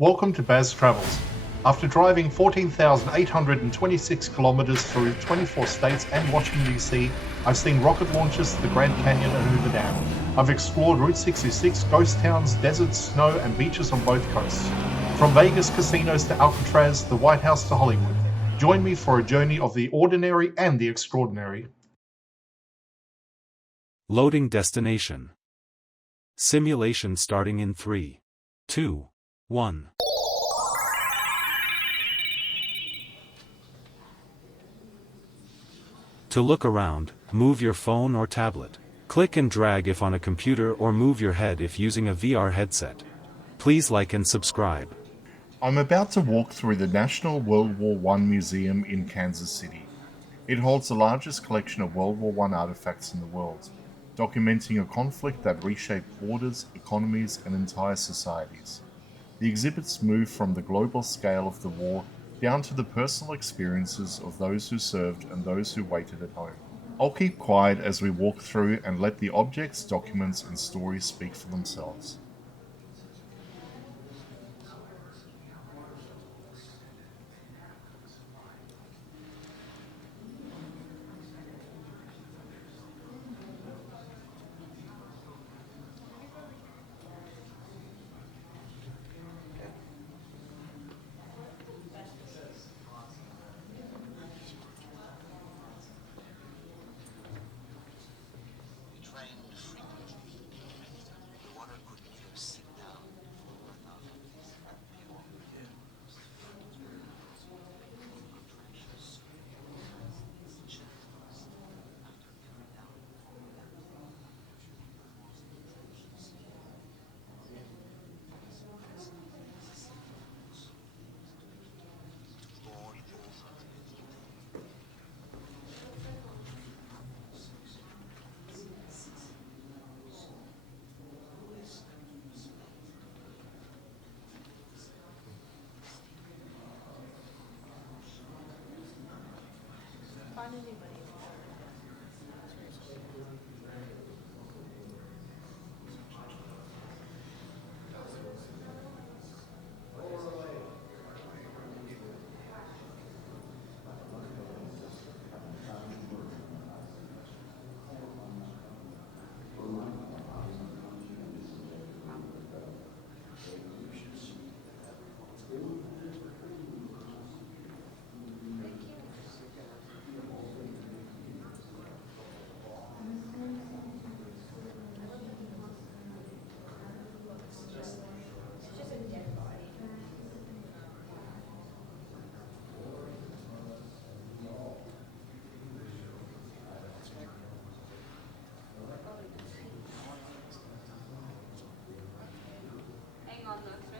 Welcome to Baz Travels. After driving 14,826 kilometers through 24 states and Washington, D.C., I've seen rocket launches to the Grand Canyon and Hoover Dam. I've explored Route 66, ghost towns, deserts, snow, and beaches on both coasts. From Vegas casinos to Alcatraz, the White House to Hollywood. Join me for a journey of the ordinary and the extraordinary. Loading destination. Simulation starting in 3, 2, 1. To look around, move your phone or tablet. Click and drag if on a computer or move your head if using a VR headset. Please like and subscribe. I'm about to walk through the National World War I Museum in Kansas City. It holds the largest collection of World War I artifacts in the world, documenting a conflict that reshaped borders, economies, and entire societies. The exhibits move from the global scale of the war down to the personal experiences of those who served and those who waited at home. I'll keep quiet as we walk through and let the objects, documents, and stories speak for themselves.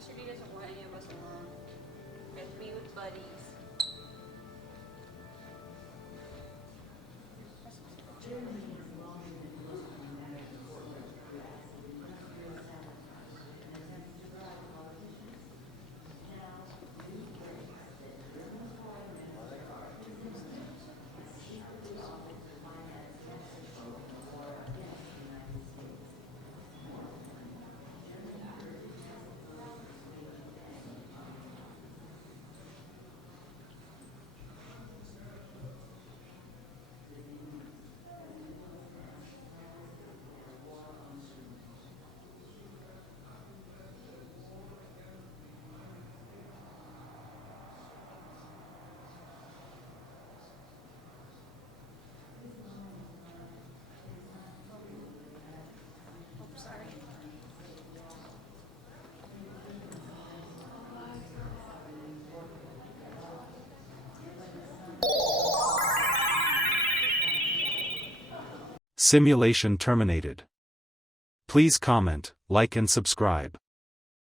Especially doesn't want any of us alone. We have to be with buddies. Simulation terminated. Please comment, like and subscribe.